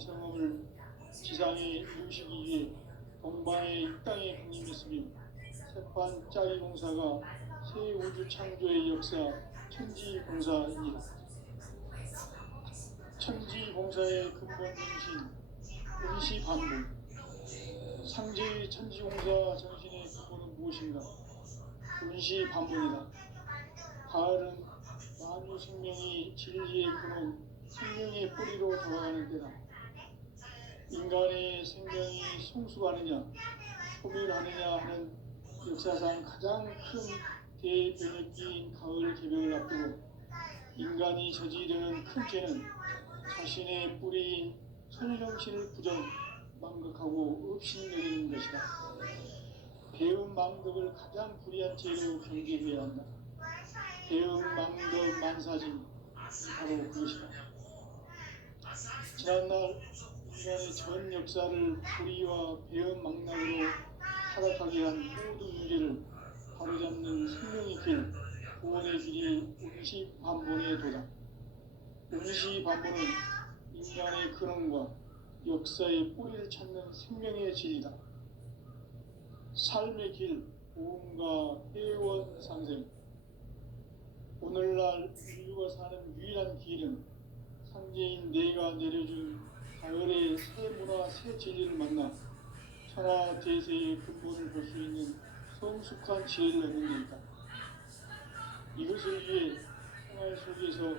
성음을 지상에 이루시기 위해 동방의 이 땅에 강림했으며 세판 짜리 공사가 새 우주 창조의 역사 천지봉사입니다. 천지봉사의 근본 정신 운시반복. 상제의 천지공사 정신의 근본은 무엇인가? 운시반복이다. 가을은 만유 생명이 진리의 근원 생명의 뿌리로 돌아가는 때다. 인간의 생명이 성숙하느냐 소멸하느냐 하는 역사상 가장 큰 대변혁기인 가을 개벽을 앞두고 인간이 저지르는 큰 죄는 자신의 뿌리인 선정신을 부정 망각하고 업신여기는 것이다. 배음 망덕을 가장 불의한 죄로 경계해야 한다. 배음 망덕 만사짐 바로 그것이다. 지난날 인간의 전 역사를 불의와 배음 망락으로 타락하게 한 모든 문제를 바로잡는 생명의 길, 구원의 길이 운시반본의 도다. 운시반본은 인간의 근원과 역사의 뿌리를 찾는 생명의 진리다. 삶의 길, 보험과 회원 상생. 오늘날 인류가 사는 유일한 길은 상제인 내가 내려준 가을의 새 문화, 새 진리를 만나 천하 대세의 근본을 볼 수 있는 성숙한 지혜를 얻는 데 있다. 이것을 위해 생활 속에서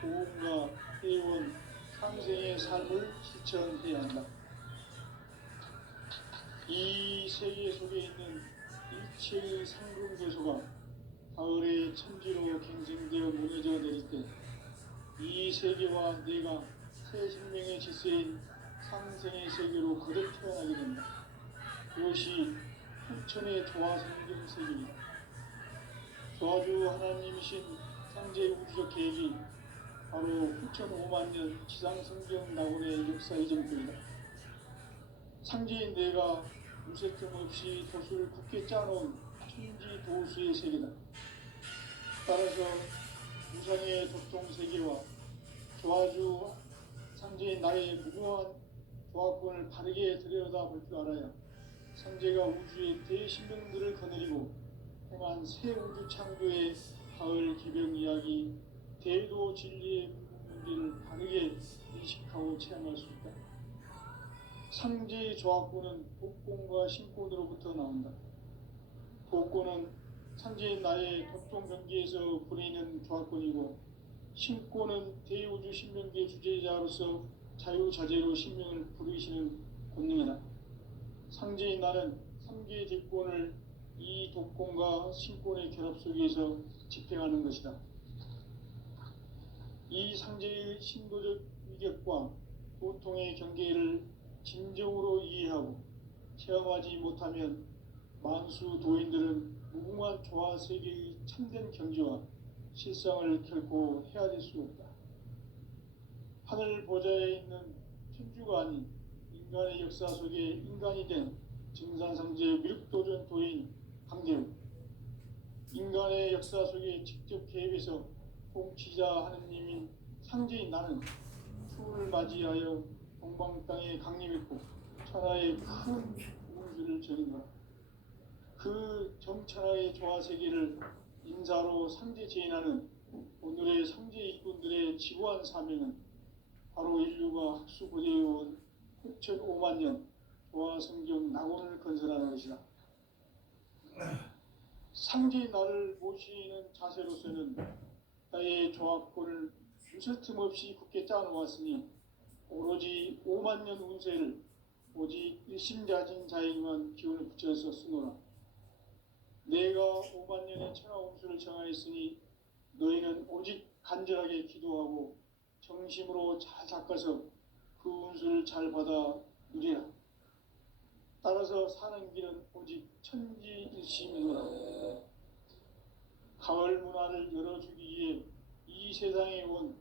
보험과 회원, 상생의 삶을 실천해야 한다. 이 세계 속에 있는 일체의 상금교소가 가을의 천지로 갱생되어 무너져 내릴 때 이 세계와 내가 새 생명의 질서인 상생의 세계로 거듭 태어나게 된다. 그것이 후천의 조화성경 세계이다. 조화주 하나님이신 상제의 우주적 계획이 바로 후천 5만년 지상성경 낙원의 역사 이전입니다. 상제인 내가 무쇠점 없이 도수를 굳게 짜놓은 천지 도수의 세계다. 따라서 무상의 도통세계와 조화주 상제의 나의 무궁한 조화권을 바르게 들여다볼 줄 알아야 상제가 우주의 대신명들을 거느리고 행한 새 우주 창조의 가을 개벽 이야기 대도 진리의 문제를 바르게 인식하고 체험할 수 있다. 상제의 조화권은 복권과 신권으로부터 나온다. 복권은 상제인 나의 도통 경계에서 부리는 조화권이고 신권은 대우주 신명계 주제자로서 자유자재로 신명을 부르시는 권능이다. 상제인 나는 3개의 대권을 이 독권과 신권의 결합 속에서 집행하는 것이다. 이 상제의 신도적 위격과 도통의 경계를 진정으로 이해하고 체험하지 못하면 만수 도인들은 무궁한 조화 세계의 참된 경지와 실상을 결코 헤아릴 수 없다. 하늘 보좌에 있는 천주가 아닌 인간의 역사 속에 인간이 된 증산상제 미륵도전 도인 강대우. 인간의 역사 속에 직접 개입해서 통치자 하느님인 상제인 나는 추운을 맞이하여 동방 땅에 강림했고 천하의 큰 운수를 전인다. 그 정천하의 조화세계를 인사로 상제 제인하는 오늘의 상제 일꾼들의 지구한 사명은 바로 인류가 학수고대해온 6,500년 조화성경 낙원을 건설하는 것이다. 상제의 나를 모시는 자세로서는 나의 조화권을 무쇠 틈 없이 굳게 짜놓았으니 오로지 5만년 운세를 오직 일심자진 자에게만 기운을 붙여서 쓰노라. 내가 5만년의 천하 운수를 정하였으니 너희는 오직 간절하게 기도하고 정심으로 잘 닦아서 그 운수를 잘 받아 누리라. 따라서 사는 길은 오직 천지일심이노라. 가을 문화를 열어주기 위해 이 세상에 온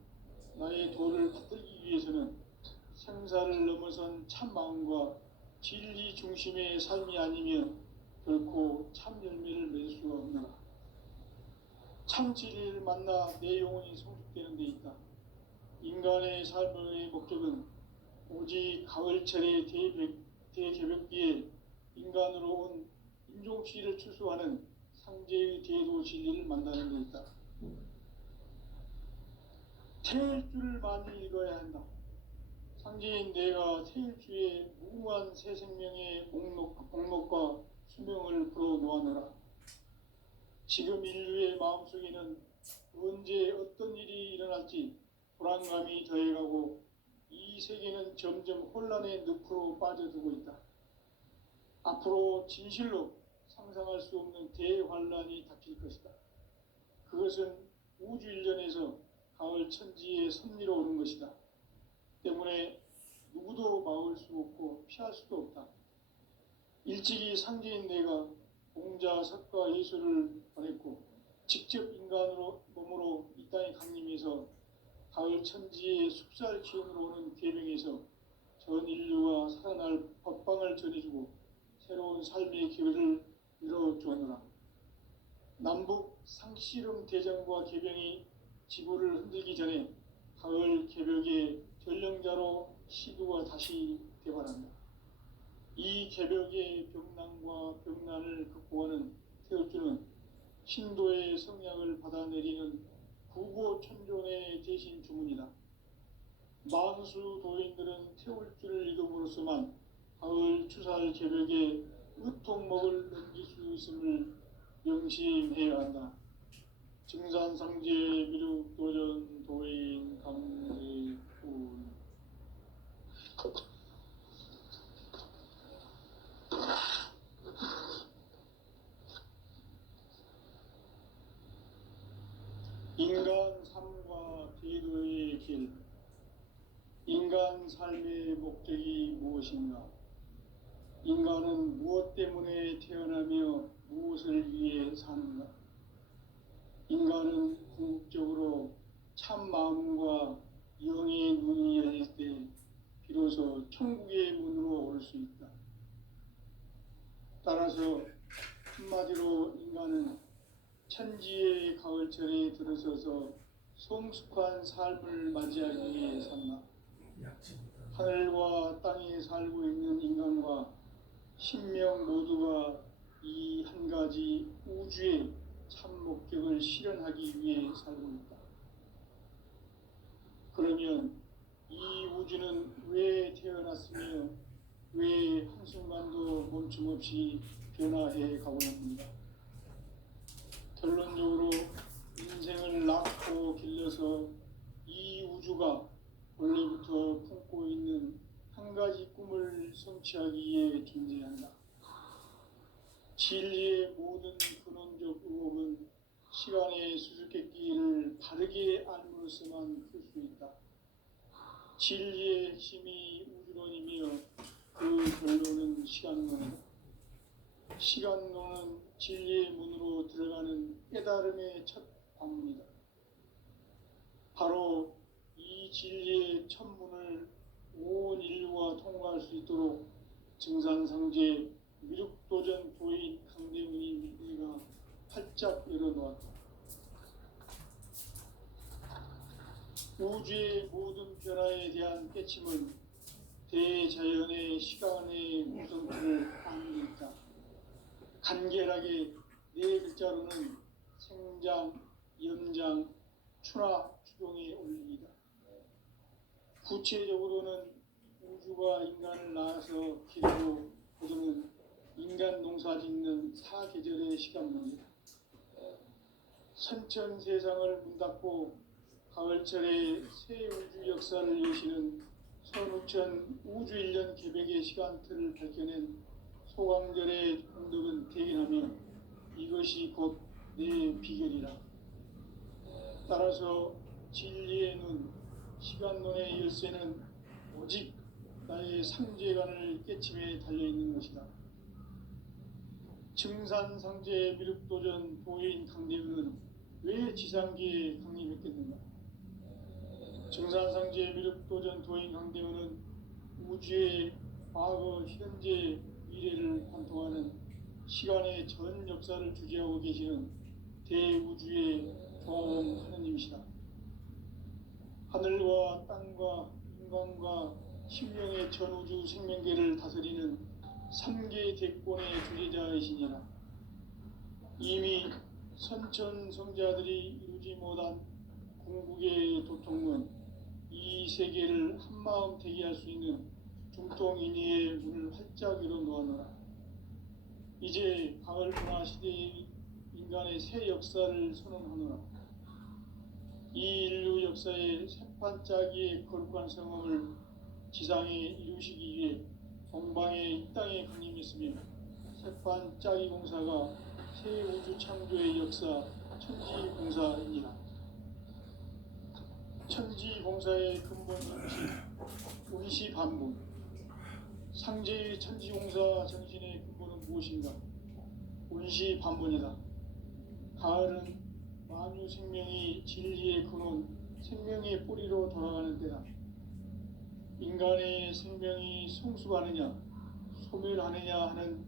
나의 도를 받들기 위해서는 생사를 넘어선 참 마음과 진리 중심의 삶이 아니면 결코 참 열매를 맺을 수가 없노라. 참 진리를 만나 내 영혼이 성숙되는 데 있다. 인간의 삶의 목적은 오직 가을철의 대개벽기에 인간으로 온 인종주의를 추수하는 상제의 대도 진리를 만나는 데 있다. 태일주를 많이 읽어야 한다. 상제인 내가 태일주의 무궁한 새 생명의 목록과 수명을 불어놓아노라. 지금 인류의 마음속에는 언제 어떤 일이 일어날지 불안감이 더해가고 이 세계는 점점 혼란의 늪으로 빠져들고 있다. 앞으로 진실로 상상할 수 없는 대환란이 닥칠 것이다. 그것은 우주 일련에서 가을 천지의 섭리로 오는 것이다. 때문에 누구도 막을 수 없고 피할 수도 없다. 일찍이 상제인 내가 공자, 석가, 예수를 보냈고 직접 인간으로 몸으로 이 땅에 강림해서 가을 천지의 숲살 기운으로 오는 계명에서 전 인류가 살아날 법방을 전해주고 새로운 삶의 기회를 열어주었노라. 남북 상씨름 대전과 개병이 지구를 흔들기 전에 가을 개벽의 전령자로 시두가 다시 대발한다. 이 개벽의 병난과 병난을 극복하는 태울주는 신도의 성약을 받아내리는 구고천존의 대신 주문이다. 만수 도인들은 태울주를 읽음으로써만 가을 추살 개벽에 으통목을 넘길 수 있음을 명심해야 한다. 증산상제 미륵도전 도인 감대군. 인간 삶과 비도의 길. 인간 삶의 목적이 무엇인가? 인간은 무엇 때문에 태어나며 무엇을 위해 사는가? 인간은 궁극적으로 참 마음과 영의 눈이 열릴 때 비로소 천국의 문으로 올 수 있다. 따라서 한마디로 인간은 천지의 가을철에 들어서서 성숙한 삶을 맞이하기 위해 산다. 하늘과 땅에 살고 있는 인간과 신명 모두가 이 한 가지 우주의 참 목적을 실현하기 위해 살고 있다. 그러면 이 우주는 왜 태어났으며 왜 한순간도 멈춤없이 변화해 가고 있는가? 결론적으로 인생을 낳고 길러서 이 우주가 원래부터 품고 있는 한 가지 꿈을 성취하기 위해 존재한다. 진리의 모든 근원적 의혹은 시간의 수수께끼를 바르게 알므로써만 풀 수 있다. 진리의 핵심이 우주론이며 그 결론은 시간론이다. 시간론은 진리의 문으로 들어가는 깨달음의 첫 관문이다. 바로 이 진리의 첫 문을 온 인류가 통과할 수 있도록 증산상제 미륵도전 도인 강대문이 우리가 활짝 열어놓았다. 우주의 모든 변화에 대한 깨침은 대자연의 시간의 우선표를 아는 데 있다. 간결하게 네 글자로는 생장, 연장, 추나 추동의 원리이다. 구체적으로는 우주가 인간을 낳아서 기르고 거두는 인간 농사 짓는 사계절의 시간문이다. 선천 세상을 문 닫고 가을철에 새 우주 역사를 여시는 선우천 우주 1년 개벽의 시간틀을 밝혀낸 소강절의 공덕은 대견하며 이것이 곧 내 비결이라. 따라서 진리의 눈, 시간론의 열쇠는 오직 나의 상제관을 깨침에 달려있는 것이다. 증산상제 미륵도전 도인 강대문은 왜 지상기에 강림했겠는가? 증산상제 미륵도전 도인 강대문은 우주의 과거, 현재, 미래를 관통하는 시간의 전 역사를 주재하고 계시는 대우주의 종 하느님이시다. 하늘과 땅과 인간과 신명의 전우주 생명계를 다스리는 3계 대권의 주제자이시니라. 이미 선천성자들이 이루지 못한 궁극의 도통은 이 세계를 한마음 되게 할 수 있는 중통인의의 문을 활짝 열어 놓아노라. 이제 가을 문화 시대의 인간의 새 역사를 선언하노라. 이 인류 역사의 새판짜기의 거룩한 성험을 지상에 이루시기 위해 동방의 이 땅에 강림했으며 새판짜기 공사가 새 우주 창조의 역사 천지공사입니다. 천지공사의 근본 정신 운시반분. 상제의 천지공사 정신의 근본은 무엇인가? 운시반분이다. 가을은 만유 생명이 진리의 근원, 생명의 뿌리로 돌아가는 때다. 인간의 생명이 성숙하느냐, 소멸하느냐 하는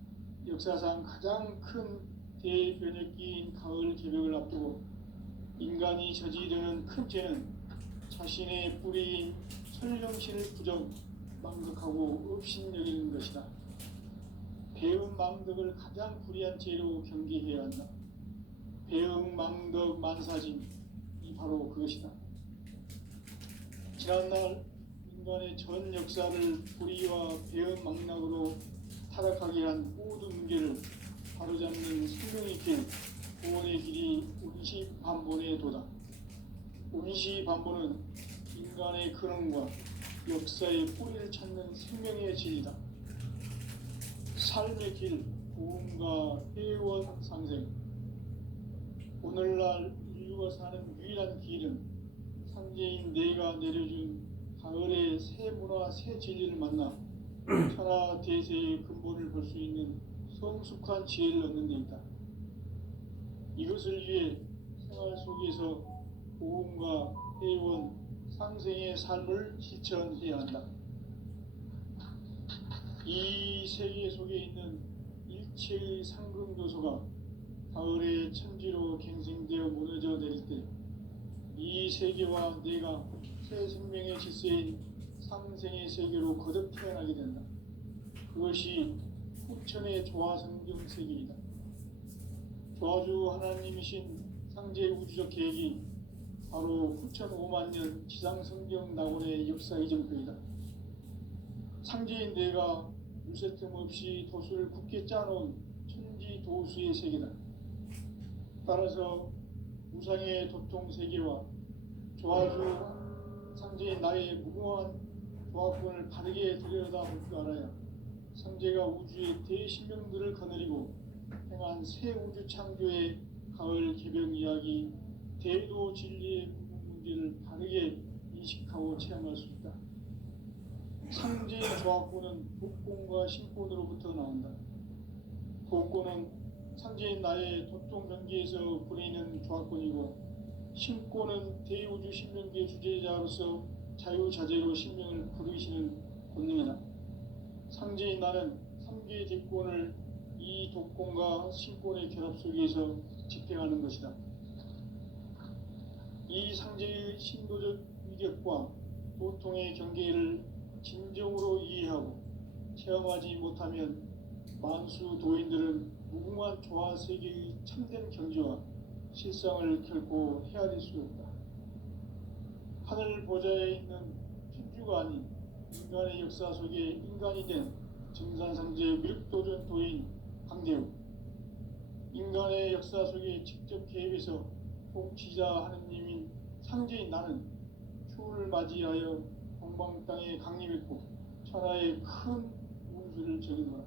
역사상 가장 큰 대변혁기인 가을 개벽을 앞두고 인간이 저지르는 큰 죄는 자신의 뿌리인 설령신을 부정, 망덕하고 업신여기는 것이다. 배음 망덕을 가장 불의한 죄로 경계해야 한다. 배음 망덕 만사짐이 바로 그것이다. 지난날 인간의 전 역사를 불의와 배음 망락으로 타락하게 한 모든 문제를 바로잡는 생명의 길, 구원의 길이 운시반본의 도다. 운시반본은 인간의 근원과 역사의 뿌리를 찾는 생명의 진리다. 삶의 길, 구원과 회원 상생. 오늘날 인류가 사는 유일한 길은 상제인 내가 내려준 가을의 새 문화, 새 진리를 만나 천하 대세의 근본을 볼 수 있는 성숙한 지혜를 얻는 데 있다. 이것을 위해 생활 속에서 보험과 회원, 상생의 삶을 실천해야 한다. 이 세계 속에 있는 일체의 상금 요소가 가을의 천지로 갱생되어 무너져 내릴 때 이 세계와 내가 새 생명의 질서인 상생의 세계로 거듭 태어나게 된다. 그것이 후천의 조화성경 세계이다. 조화주 하나님이신 상제 우주적 계획이 바로 후천 5만 년 지상성경 낙원의 역사 이전표이다. 상제인 내가 물새 틈 없이 도수를 굳게 짜놓은 천지 도수의 세계다. 따라서 우상의 도통 세계와 조화주 상제인 나의 무궁한 조합권을 바르게 들여다볼 줄 알아야 상제가 우주의 대신명들을 거느리고 행한 새 우주 창조의 가을 개벽 이야기, 대도 진리의 문제를 바르게 인식하고 체험할 수 있다. 상제의 조합권은 복권과 신권으로부터 나온다. 복권은 상제인 나의 도통 경계에서 부리는 조합권이고, 신권은 대우주 신명계 주제자로서 자유자재로 신명을 부르시는 권능이다. 상제인 나는 3개 대권을 이 독권과 신권의 결합 속에서 집행하는 것이다. 이 상제의 신도적 위격과 보통의 경계를 진정으로 이해하고 체험하지 못하면 만수 도인들은 무궁한 조화 세계의 참된 경지와 실상을 결코 헤아릴 수 없다. 하늘 보좌에 있는 천주가 아닌 인간의 역사 속에 인간이 된 증산상제 미륵도전 도인 강대우, 인간의 역사 속에 직접 개입해서 통치자 하느님인 상제인 나는 추운을 맞이하여 동방 땅에 강림했고 천하의 큰 운수를 적이노라.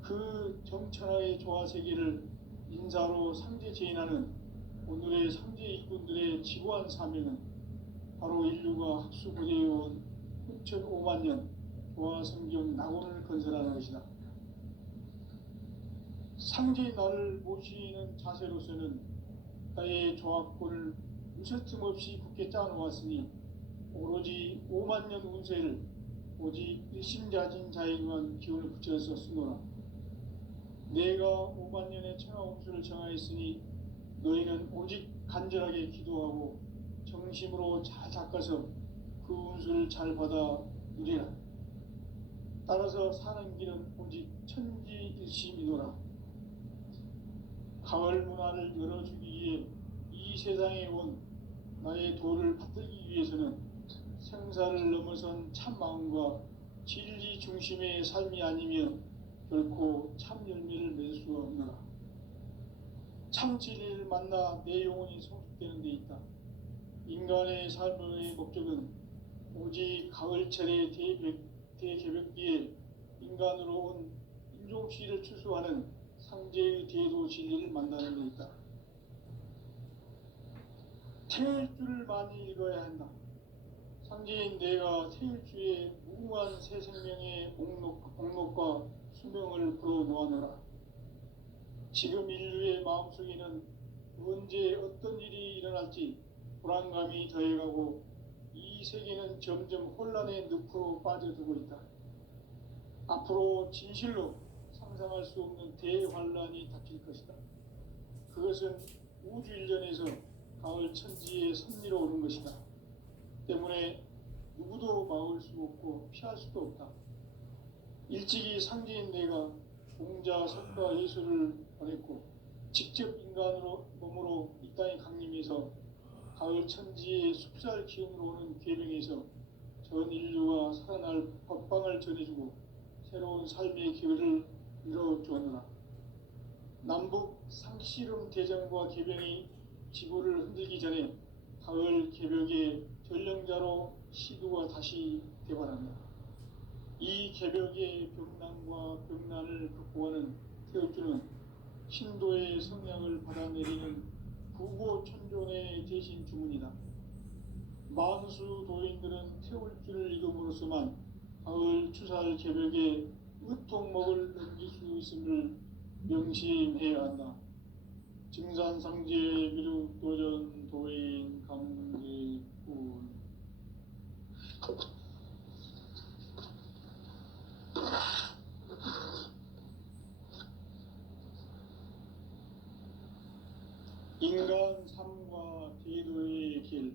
그 정천하의 조화세계를 인사로 상제 제인하는 오늘의 상제 일꾼들의 지고한 사명은 바로 인류가 학수고대해온 6,5만 년 조화성경 낙원을 건설하는 것이다. 상제의 나를 모시는 자세로서는 나의 조합권을 무쇠틈 없이 굳게 짜놓았으니 오로지 5만 년 운세를 오직 일심자진 자에게만 기운을 붙여서 쓰노라. 내가 5만 년의 천하 운수를 정하였으니 너희는 오직 간절하게 기도하고 정심으로 잘 닦아서 그 운수를 잘 받아 이래라. 따라서 사는 길은 오직 천지일심이노라. 가을 문화를 열어주기 위해 이 세상에 온 나의 도를 받들기 위해서는 생사를 넘어선 참마음과 진리 중심의 삶이 아니면 결코 참 열매를 맺을 수 없노라. 참 진리를 만나 내 영혼이 성숙되는 데 있다. 인간의 삶의 목적은 오직 가을철의 대개벽기에 인간으로 온 인종시를 추수하는 상제의 대도 진리를 만나는 데 있다. 태일주를 많이 읽어야 한다. 상제인 내가 태일주의 무궁한 새 생명의 목록과 수명을 불어놓아노라. 지금 인류의 마음속에는 언제 어떤 일이 일어날지 불안감이 더해가고 이 세계는 점점 혼란의 늪으로 빠져들고 있다. 앞으로 진실로 상상할 수 없는 대환란이 닥칠 것이다. 그것은 우주 일전에서 가을 천지의 섭리로 오는 것이다. 때문에 누구도 막을 수 없고 피할 수도 없다. 일찍이 상제인 내가 공자, 석가, 예수를 보냈고 직접 인간으로 몸으로 이 땅에 강림해서 가을 천지의 숲살 기운으로 오는 계명에서 전 인류가 살아날 법방을 전해주고 새로운 삶의 기회를 이뤄주었노라. 남북 상씨름 대전과 계병이 지구를 흔들기 전에 가을 개벽의 전령자로 시두가 다시 되발한다. 이 개벽의 병난과 병난을 극복하는 태울주는 신도의 성약을 받아내리는 부고천존의 대신 주문이다. 만수 도인들은 태울주를 읽음으로써만 가을 추살 개벽에 으통목을 넘길 수 있음을 명심해야 한다. 증산상제 미륵도전 도인 강제군. 인간 삶과 대도의 길.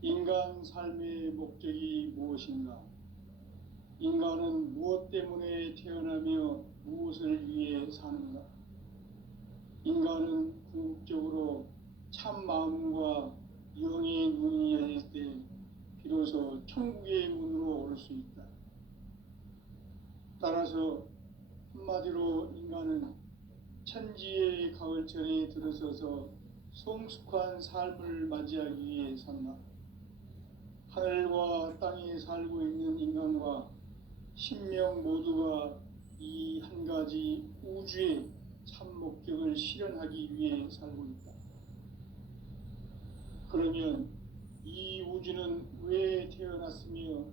인간 삶의 목적이 무엇인가? 인간은 무엇 때문에 태어나며 무엇을 위해 사는가? 인간은 궁극적으로 참 마음과 영의 눈이 열릴 때 비로소 천국의 문으로 올 수 있다. 따라서 한마디로 인간은 천지의 가을철에 들어서서 성숙한 삶을 맞이하기 위해 산다. 하늘과 땅에 살고 있는 인간과 신명 모두가 이 한 가지 우주의 참 목적을 실현하기 위해 살고 있다. 그러면 이 우주는 왜 태어났으며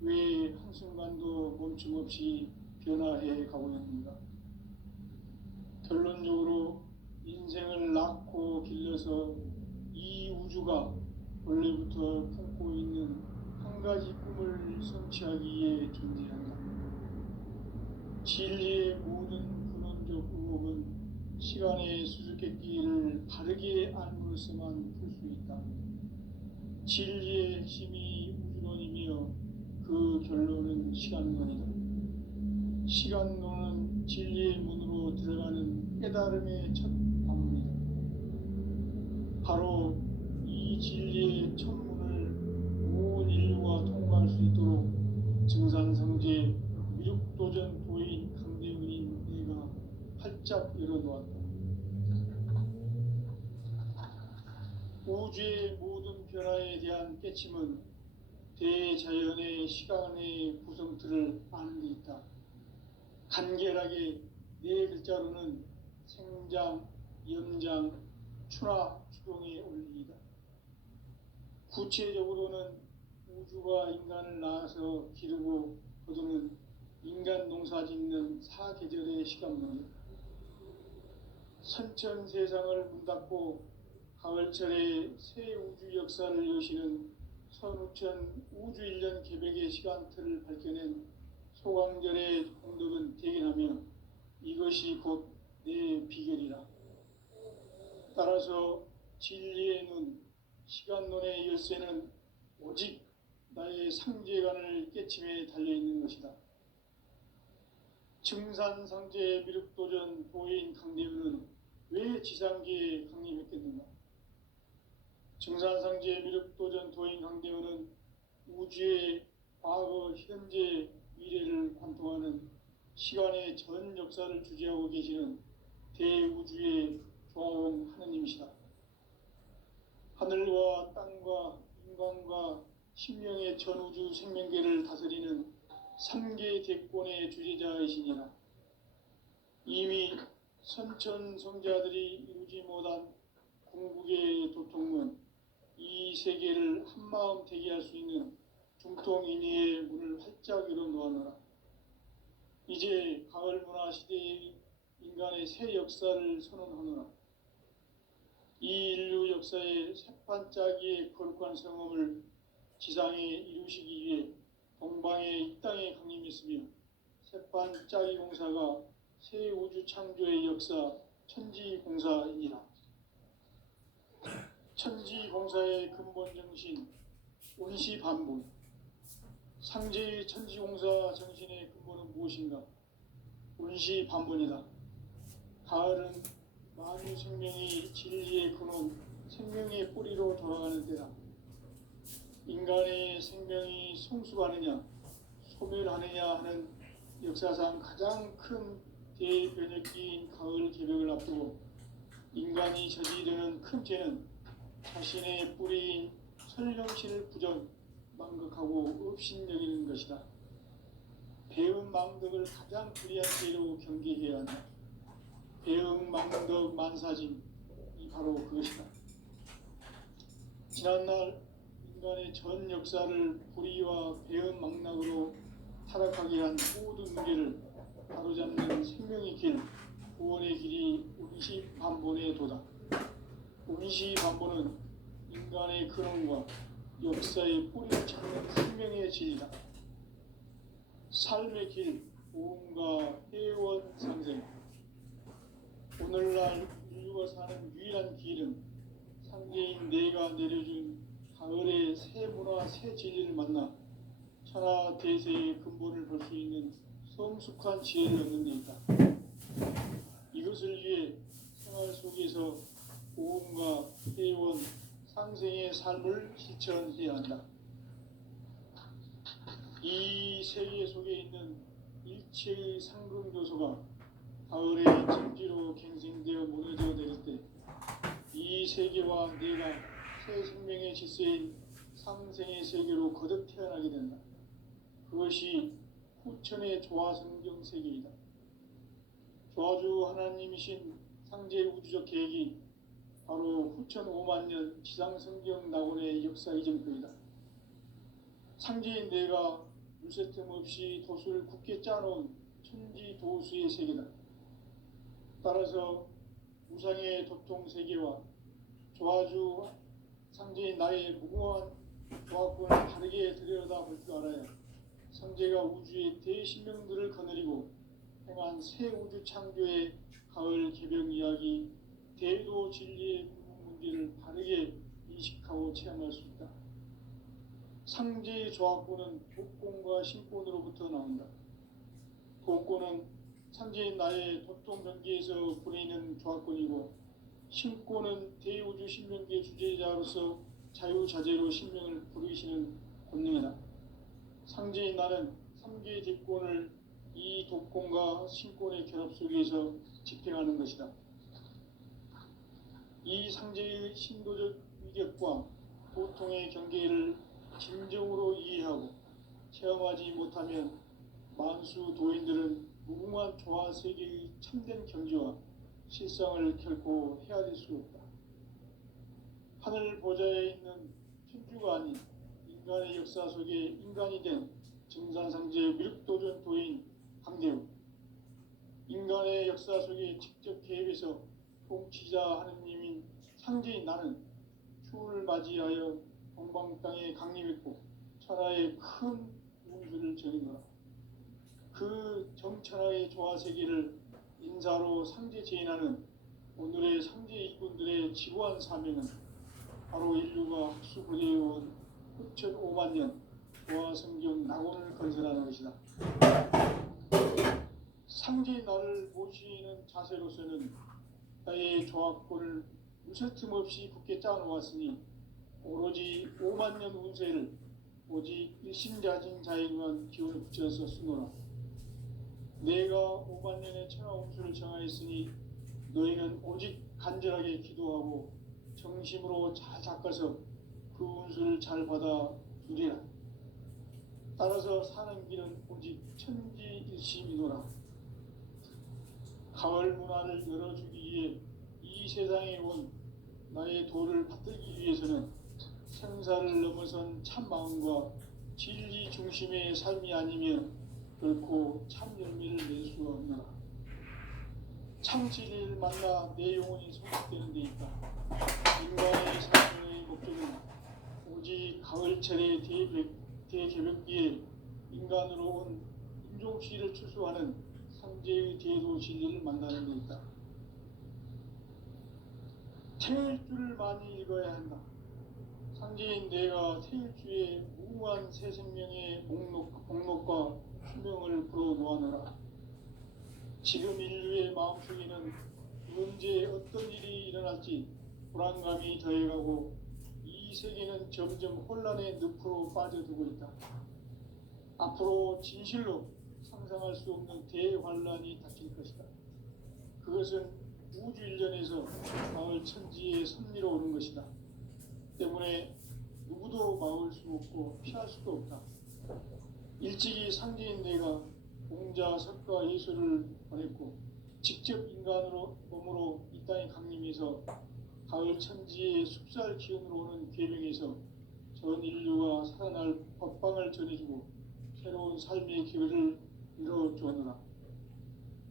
왜 한순간도 멈춤 없이 변화해 가고 있는가? 결론적으로 인생을 낳고 길러서 이 우주가 원래부터 품고 있는 한 가지 꿈을 성취하기 위해 존재한다. 진리의 모든 근원적 의혹은 시간의 수수께끼를 바르게 알므로써만 풀 수 있다. 진리의 핵심이 우주론이며 그 결론은 시간론이다. 시간론은 진리의 문으로 들어가는 깨달음의 첫 방문이다. 바로 이 진리의 첫 문을 온 인류가 통과할 수 있도록 증산성제 미륵도전 도인 강대훈인 내가 활짝 열어놓았다. 우주의 모든 변화에 대한 깨침은 대자연의 시간의 구성틀을 아는 데 있다. 간결하게 네 글자로는 생장, 연장, 추나 추동의 원리이다. 구체적으로는 우주가 인간을 낳아서 기르고 거두는 인간 농사 짓는 사계절의 시간론이다. 선천 세상을 문 닫고 가을철에 새 우주 역사를 여시는 선우천 우주일년 개벽의 시간틀을 밝혀낸 소강절의 공덕은 대견하며 이것이 곧 내 비결이라. 따라서 진리의 눈, 시간론의 열쇠는 오직 나의 상제관을 깨침에 달려있는 것이다. 증산상제 미륵도전 도인 강대우는 왜 지상계에 강림했겠는가? 증산상제 미륵도전 도인 강대우는 우주의 과거, 현재, 미래를 관통하는 시간의 전 역사를 주재하고 계시는 대우주의 조화원 하느님이시다. 하늘과 땅과 인간과 신명의 전우주 생명계를 다스리는 3계 대권의 주재자이시니라. 이미 선천성자들이 이루지 못한 궁극의 도통은 이 세계를 한마음 되게 할 수 있는 중통인의의 문을 활짝 열어 놓았노라. 이제 가을 문화 시대의 인간의 새 역사를 선언하노라. 이 인류 역사의 새반짝이의 거룩한 성험을 지상에 이루시기 위해 동방의 이 땅에 강림했으며 새반짝이 공사가 새 우주 창조의 역사 천지공사이니라. 천지공사의 근본 정신 온시반본. 상제의 천지공사 정신의 근본은 무엇인가? 온시반본이다. 가을은 만유 생명이 진리의 근원, 생명의 뿌리로 돌아가는 때다. 인간의 생명이 성숙하느냐, 소멸하느냐 하는 역사상 가장 큰 대변혁기인 가을 개벽을 앞두고 인간이 저지르는 큰 죄는 자신의 뿌리인 설령신을 부정, 망극하고 업신여기는 것이다. 배음 망덕을 가장 불의한 죄로 경계해야 한다. 배음 망덕 만사짐이 바로 그것이다. 지난날 인간의 전 역사를 불의와 배음 망락으로 타락하게 한 모든 문제를 바로잡는 생명의 길, 구원의 길이 온시반본의 도다. 온시반본은 인간의 근원과 역사의 뿌리를 찾는 생명의 진리다. 삶의 길, 오음과 회원 상생. 오늘날 인류가 사는 유일한 길은 상계인 내가 내려준 가을의 새 문화, 새 진리를 만나 천하 대세의 근본을 볼 수 있는 성숙한 지혜를 얻는 데 있다. 이것을 위해 생활 속에서 오음과 회원, 상생의 삶을 실천해야 한다. 이 세계 속에 있는 일체의 상승교소가 가을의 천지로 갱생되어 무너져 내릴 때 이 세계와 내가 새 생명의 질서인 상생의 세계로 거듭 태어나게 된다. 그것이 후천의 조화성경 세계이다. 조화주 하나님이신 상제 우주적 계획이 바로 후천 5만 년 지상성경 낙원의 역사 이전표이다. 상제인 내가 물새 틈 없이 도수를 굳게 짜놓은 천지도수의 세계다. 따라서 우상의 도통 세계와 조화주 상제인 나의 무궁한 조화권을 다르게 들여다볼 줄 알아야 상제가 우주의 대신명들을 거느리고 행한 새 우주 창조의 가을 개벽 이야기, 대도 진리의 문제를 바르게 인식하고 체험할 수 있다. 상제의 조화권은 복권과 신권으로부터 나온다. 복권은 상제인 나의 도통변기에서 보내는 조화권이고, 신권은 대우주 신명계 주제자로서 자유자재로 신명을 부르시는 권능이다. 상제인 나는 3개 대권을 이 독권과 신권의 결합 속에서 집행하는 것이다. 이 상제의 신도적 위력과 보통의 경계를 진정으로 이해하고 체험하지 못하면 만수 도인들은 무궁한 조화 세계의 참된 경지와 실상을 결코 헤아릴 수 없다. 하늘 보좌에 있는 천주가 아닌 인간의 역사 속에 인간이 된 증산상제 미륵도전 도인 강대우. 인간의 역사 속에 직접 개입해서 통치자 하느님인 상제인 나는 추을 맞이하여 동방 땅에 강림했고 천하의 큰 운수를 정의노라. 그 정천하의 조화 세계를 인사로 상제 제인하는 오늘의 상제 일꾼들의 지구한 사명은 바로 인류가 학수고대해온 후천 5만 년 조화성경 낙원을 건설하는 것이다. 상제의 나를 모시는 자세로서는 나의 조합권을 무쇠틈 없이 굳게 짜놓았으니 오로지 5만 년 운세를 오직 일심자진 자에게만 기운을 붙여서 쓰노라. 내가 5만 년의 천하 운수를 정하였으니 너희는 오직 간절하게 기도하고 정심으로 잘 닦아서 그 운수를 잘 받아 누리라. 따라서 사는 길은 오직 천지일심이노라. 가을 문화를 열어주기 위해 이 세상에 온 나의 도를 받들기 위해서는 생사를 넘어선 참 마음과 진리 중심의 삶이 아니면 결코 참 열매를 낼 수 없노라. 참 진리를 만나 내 영혼이 성숙되는 데 있다. 인간의 삶의 목적은 오직 가을철의 대개벽기에 인간으로 온 인종시를 추수하는 상제의 대도 진리를 만나는 데 있다. 태일주를 많이 읽어야 한다. 상제인 내가 태일주의 무한 새 생명의 목록과 수명을 풀어놓아노라. 지금 인류의 마음속에는 언제 어떤 일이 일어날지 불안감이 더해가고 이 세계는 점점 혼란의 늪으로 빠져들고 있다. 앞으로 진실로 상상할 수 없는 대환란이 닥칠 것이다. 그것은 우주 일련에서 마을 천지의 섭리로 오는 것이다. 때문에 누구도 막을 수 없고 피할 수도 없다. 일찍이 상제인 내가 공자, 석가, 예수를 보냈고 직접 인간으로 몸으로 이 땅에 강림해서 가을 천지의 숲살 기운으로 오는 계명에서 전 인류가 살아날 법방을 전해주고 새로운 삶의 기회를 이뤄주었노라.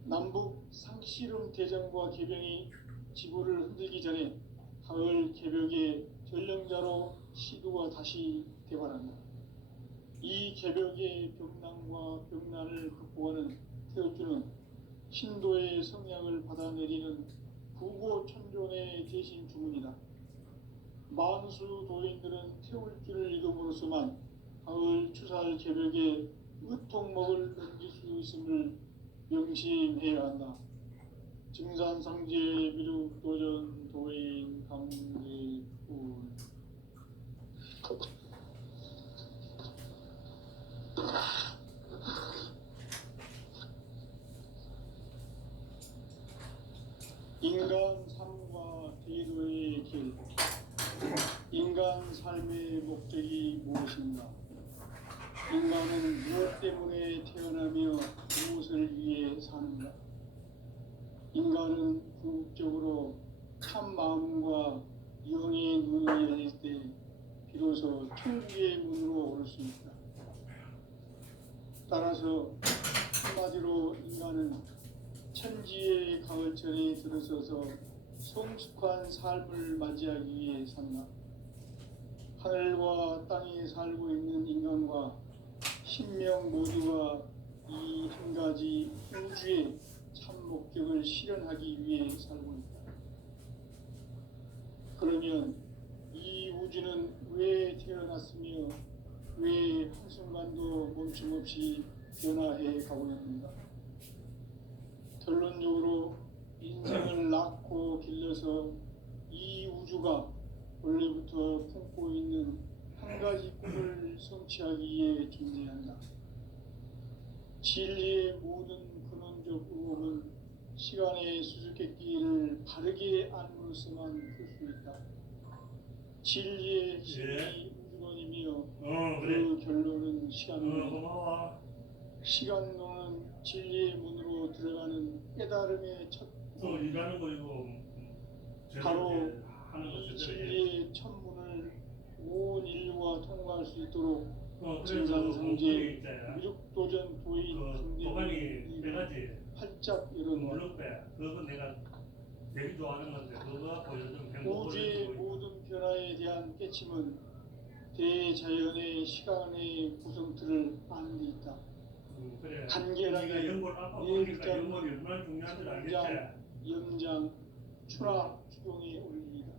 남북 상씨름 대전과 개병이 지구를 흔들기 전에 가을 개벽의 전령자로 시도가 다시 대발한다. 이 개벽의 병난과 병난을 극복하는 태울주는 신도의 성향을 받아내리는 부고천존의 대신 주문이다. 만수 도인들은 태울주를 읽음으로써만 가을 추살 개벽에 의통목을 넘길 수 있음을 명심해야 한다. 증산상제 미륵도전 도인 강대군. 인간 삶과 대도의 길. 인간 삶의 목적이 무엇인가? 인간은 무엇 때문에 태어나며 무엇을 위해 사는가? 인간은 궁극적으로 참 마음과 영의 눈을 열릴 때 비로소 천국의 문으로 올 수 있다. 따라서 한마디로 인간은 천지의 가을철에 들어서서 성숙한 삶을 맞이하기 위해 산다. 하늘과 땅에 살고 있는 인간과 신명 모두가 이 한 가지 우주의 참 목적을 실현하기 위해 살고 있다. 그러면 이 우주는 왜 태어났으며 왜 한순간도 멈춤없이 변화해 가고 있는가? 결론적으로 인생을 낳고 길러서 이 우주가 원래부터 품고 있는 한 가지 꿈을 성취하기 위해 존재한다. 진리의 모든 근원적 의혹은 시간의 수수께끼를 바르게 알므로서만 풀 수 있다. 진리의 핵심이 우주론이며 그 결론은 시간론이다. 시간론은 진리의 문으로 들어가는 깨달음의 첫 바로 이 진리의 첫 문을 온 인류가 통과할 수 있도록 증산상제 미륵도전 도인 강대군이 활짝 열어놓았다. 그건 내가 되게 좋아하는 건데 그거 갖고 요즘 우주의 모든 변화에 대한 깨침은 대자연의 시간의 구성틀을 아는 데 있다. 그래. 간결하게 네 글자로 성장, 연장, 추락, 추경에 올립니다.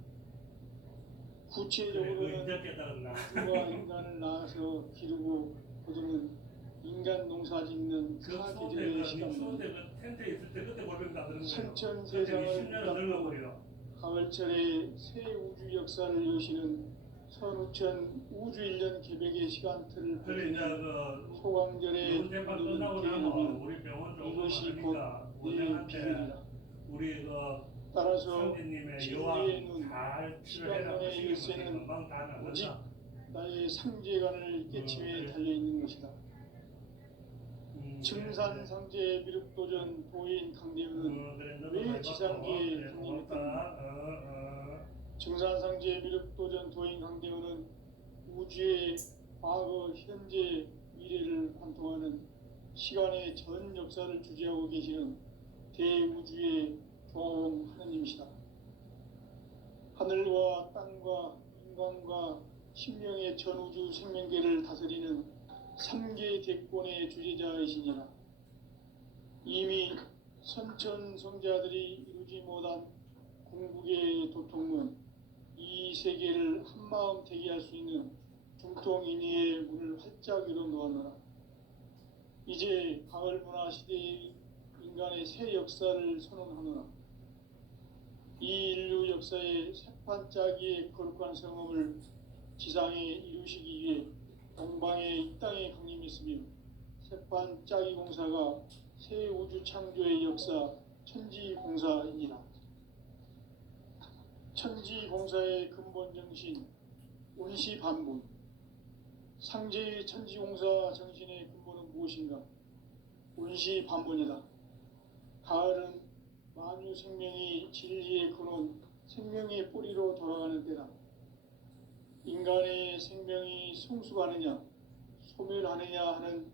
구체적으로는 이제 깨달았나? 누가 인간을 낳아서 기르고 거두는 인간 농사 짓는 그 사계절의 수호대가 시간입니다. 그 텐트에 있을 때 그때 골뱅이 다 드는 거예요. 천천 그때 세상을 20년을 늙어버려. 가을철에 새 우주 역사를 여시는 선우천 우주일년 개벽의 시간틀을 그래 이제 버티는 그 소강절의 이번 재판 모든 끝나고 나면 대회는 우리 병원 좀 이것이 하니까 곧 내 원장한테 비밀이다. 우리 그 따라서 상진님의 진리의 눈, 여왕 잘 시간론의 치료해라 하시면 열쇠는 금방 다 오직 나간다. 나의 상제관을 깨침에 그래. 달려있는 것이다. 그래. 증산상제 미륵도전 도인 강대우는 그래, 너도 왜 잘 지상계에 봤고, 독립했던가? 고맙다. 증산상제 미륵도전 도인 강대우는 우주의 과거, 현재, 미래를 관통하는 시간의 전 역사를 주재하고 계시는 대우주의 조화원 하느님이시다. 하늘과 땅과 인간과 신명의 전우주 생명계를 다스리는 삼계 대권의 주제자이시니라. 이미 선천성자들이 이루지 못한 궁극의 도통문, 이 세계를 한마음 대기할 수 있는 중통인의의 문을 활짝 열어 놓았노라. 이제 가을 문화 시대의 인간의 새 역사를 선언하노라. 이 인류 역사의 새판짜기의 거룩한 성험을 지상에 이루시기 위해 동방의 이 땅에 강림했으며 새판짜기 공사가 새 우주 창조의 역사 천지공사이니라. 천지공사의 근본 정신 운시반본. 상제의 천지공사 정신의 근본은 무엇인가? 운시반본이다. 가을은 만유 생명이 진리의 근원, 생명의 뿌리로 돌아가는 때다. 인간의 생명이 성숙하느냐, 소멸하느냐 하는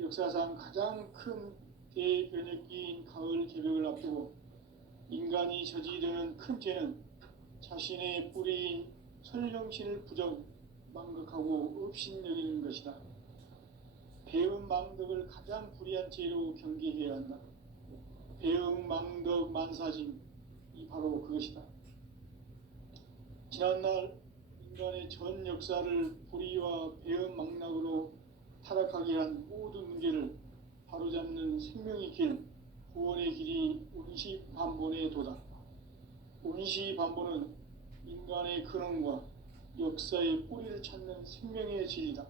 역사상 가장 큰 대변혁기인 가을 개벽을 앞두고 인간이 저지르는 큰 죄는 자신의 뿌리인 설령신을 부정, 망극하고 업신여기는 것이다. 배음 망덕을 가장 불의한 죄로 경계해야 한다. 배음 망덕 만사짐, 이 바로 그것이다. 지난날 인간의 전 역사를 불의와 배음 망락으로 타락하게 한 모든 문제를 바로잡는 생명의 길, 구원의 길이 운시반본의 도다. 운시반본은 인간의 근원과 역사의 뿌리를 찾는 생명의 진리다.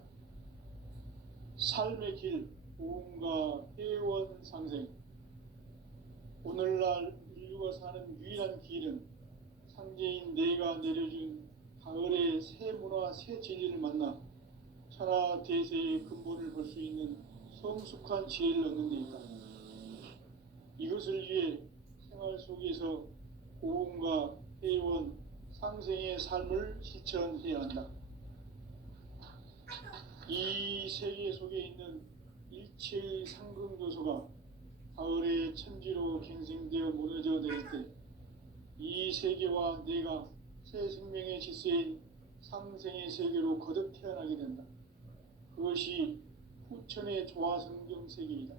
삶의 길, 보험과 회원 상생. 오늘날 인류가 사는 유일한 길은 상제인 내가 내려준 가을의 새 문화, 새 진리를 만나 천하 대세의 근본을 볼 수 있는 성숙한 지혜를 얻는 데 있다. 이것을 위해 생활 속에서 보험과 회원, 상생의 삶을 실천해야 한다. 이 세계 속에 있는 일체의 상금 요소가 가을의 천지로 갱생되어 무너져 내릴 때 이 세계와 내가 새 생명의 질서인 상생의 세계로 거듭 태어나게 된다. 그것이 후천의 조화성경 세계이다.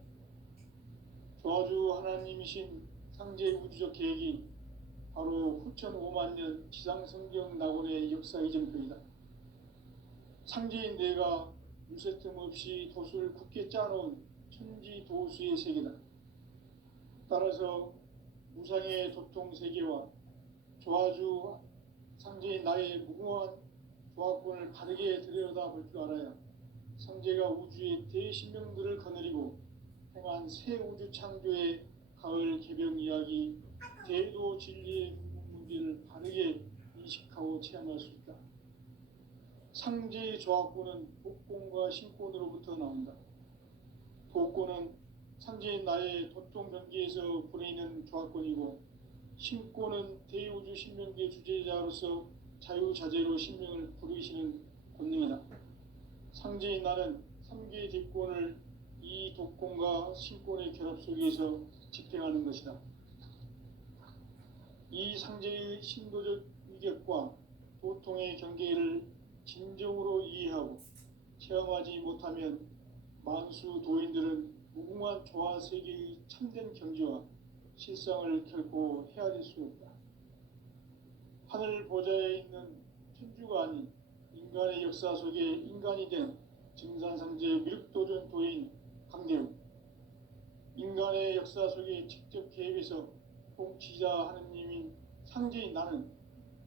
조화주 하나님이신 상제 우주적 계획이 바로 후천 5만 년 지상성경 낙원의 역사 이정표이다. 상제인 내가 유세틈 없이 도수를 굳게 짜놓은 천지 도수의 세계다. 따라서 무상의 도통 세계와 조화주 상제인 나의 무궁한 조화권을 바르게 들여다볼 줄 알아야 상제가 우주의 대신명들을 거느리고 행한 새 우주 창조의 가을 개벽 이야기, 대도 진리의 문제를 바르게 인식하고 체험할 수 있다. 상제의 조화권은 복권과 신권으로부터 나온다. 복권은 상제인 나의 도통 경계에서 보내는 조화권이고, 신권은 대우주 신명계 주제자로서 자유자재로 신명을 부르시는 권능이다. 상제인 나는 3개의 뒷권을 이 독권과 신권의 결합 속에서 집행하는 것이다. 이 상제의 신도적 위격과 도통의 경계를 진정으로 이해하고 체험하지 못하면 만수 도인들은 무궁한 조화 세계의 참된 경지와 실상을 결코 헤아릴 수 없다. 하늘 보좌에 있는 천주가 아닌 인간의 역사 속에 인간이 된 증산상제 미륵도전 도인 강대웅, 인간의 역사 속에 직접 개입해서 통치자 하느님인 상제인 나는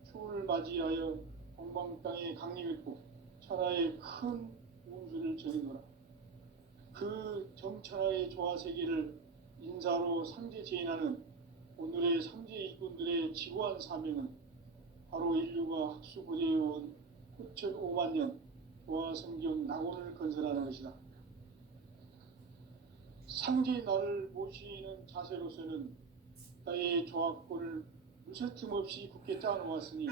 추후를 맞이하여 동방 땅에 강림했고 천하에 큰 운수를 전해노라. 그 정천하의 조화세계를 인사로 상제 제인하는 오늘의 상제 일꾼들의 지고한 사명은 바로 인류가 학수고대해온 9,500만 년 조화성경 낙원을 건설하는 것이다. 상제의 나를 모시는 자세로서는 나의 조합권을 무쇠틈 없이 굳게 짜놓았으니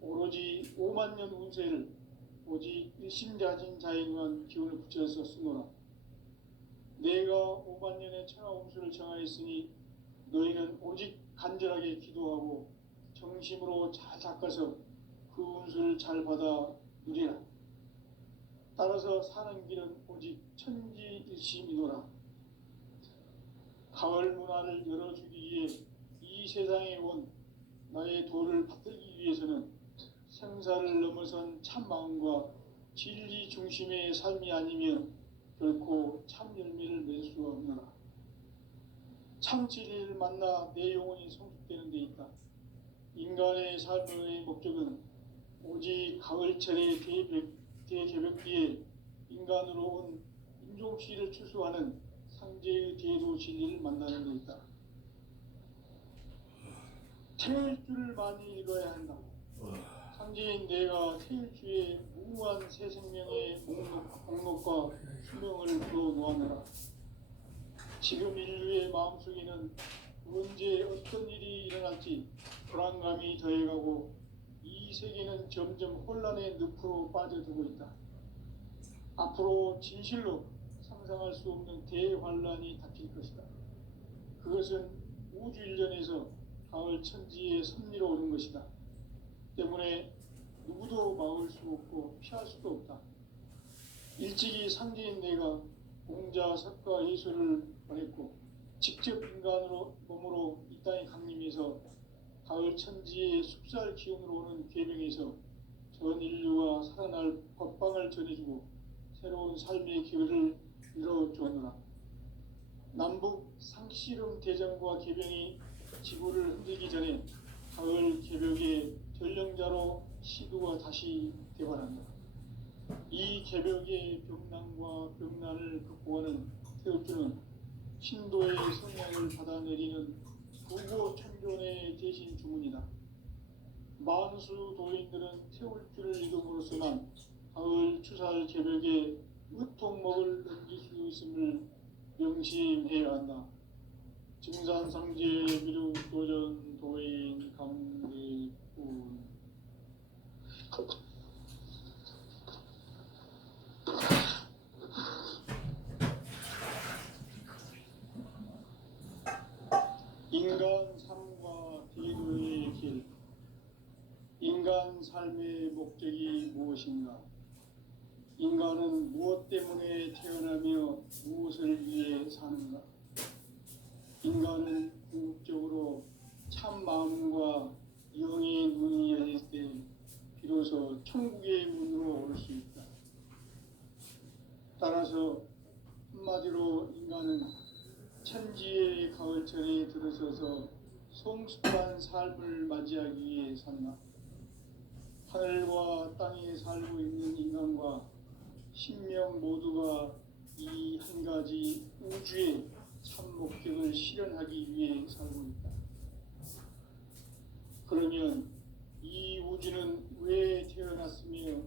오로지 5만 년 운세를 오직 일심자진 자에 의한 기운을 붙여서 쓰노라. 내가 5만 년의 천하 운수를 정하였으니 너희는 오직 간절하게 기도하고 정심으로 잘 닦아서 그 운수를 잘 받아 누리라. 따라서 사는 길은 오직 천지일심이노라. 가을 문화를 열어주기 위해 이 세상에 온 나의 도를 받들기 위해서는 생사를 넘어선 참 마음과 진리 중심의 삶이 아니면 결코 참 열매를 맺을 수가 없노라. 참 진리를 만나 내 영혼이 성숙되는 데 있다. 인간의 삶의 목적은 오직 가을철의 대개벽기에 인간으로 온 인종시를 추수하는 상제의 대도 진리를 만나는 데 있다. 태일주를 많이 읽어야 한다. 상제인 내가 태일주의 무한 새 생명의 목록과 수명을 풀어놓아내라. 지금 인류의 마음속에는 언제 어떤 일이 일어날지 불안감이 더해가고 이 세계는 점점 혼란의 늪으로 빠져들고 있다. 앞으로 진실로 상상할 수 없는 대환란이 닥칠 것이다. 그것은 우주 일련에서 가을 천지의 섭리로 오는 것이다. 때문에 누구도 막을 수 없고 피할 수도 없다. 일찍이 상제인 내가 공자, 석가, 예수를 보냈고 직접 인간으로 몸으로 이 땅에 강림해서 가을 천지의 숲살 기운으로 오는 계명에서 전 인류가 살아날 법방을 전해주고 새로운 삶의 기회를 이뤄주었노라. 남북 상씨름 대전과 개병이 지구를 흔들기 전에 가을 개벽의 전령자로 시두가 다시 대발한다. 이 개벽의 병난과 병난을 극복하는 태엽주는 신도의 성향을 받아내리는 부고 천존의 대신 주문이다. 만수 도인들은 태울주를 이름으로서만 가을 추살 개벽의 의통목을 넘길 수 있음을 명심해야 한다. 증산상제 미륵도전 도인 강대훈. 인간 삶과 대도의 길. 인간 삶의 목적이 무엇인가? 인간은 무엇 때문에 태어나며 무엇을 위해 사는가? 인간은 궁극적으로 참 마음과 영의 눈이 열릴 때 비로소 천국의 문으로 올 수 있다. 따라서 한마디로 인간은 천지의 가을철에 들어서서 성숙한 삶을 맞이하기 위해 산다. 하늘과 땅에 살고 있는 인간과 신명 모두가 이 한 가지 우주의 참 목적을 실현하기 위해 살고 있다. 그러면 이 우주는 왜 태어났으며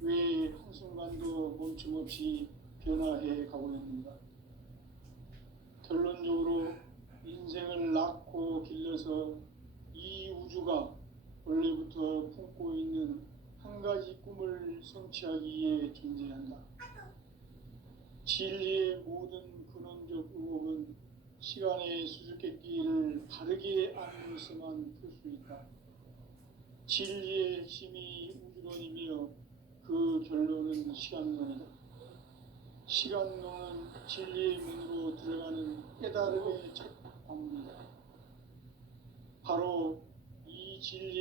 왜 한순간도 멈춤없이 변화해 가고 있는가? 결론적으로 인생을 낳고 길러서 이 우주가 원래부터 품고 있는 한 가지 꿈을 성취하기 위해 존재한다. 진리의 모든 근원적 의혹은 시간의 수수께끼를 바르게 알면서만 풀 수 있다. 진리의 핵심이 우주론이며 그 결론은 시간론이다. 시간론은 진리의 문으로 들어가는 깨달음의 첫 방문이다. 바로 이 진리의